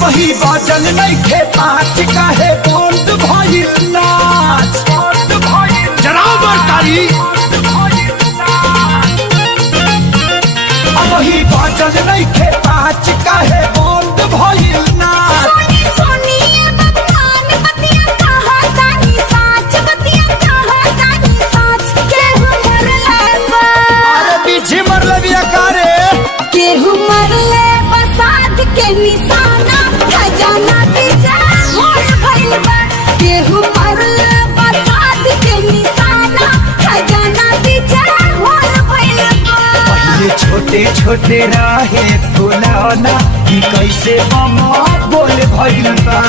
वही बाजल नइखे पाँच काहे बंद भइल नाच जरा बरकारी वही बाजल नइखे पाँच काहे बंद भइल नाच अरे पीछे मरले बिया कारे केहू मरले बसात के निशाना खजाना पीछे होल भइल बा केहू मरले बसात के निशाना खजाना पीछे होल भइल बा पहिले छोटे छोटे रहे फुलौना कि कैसे हम बोल भइल बा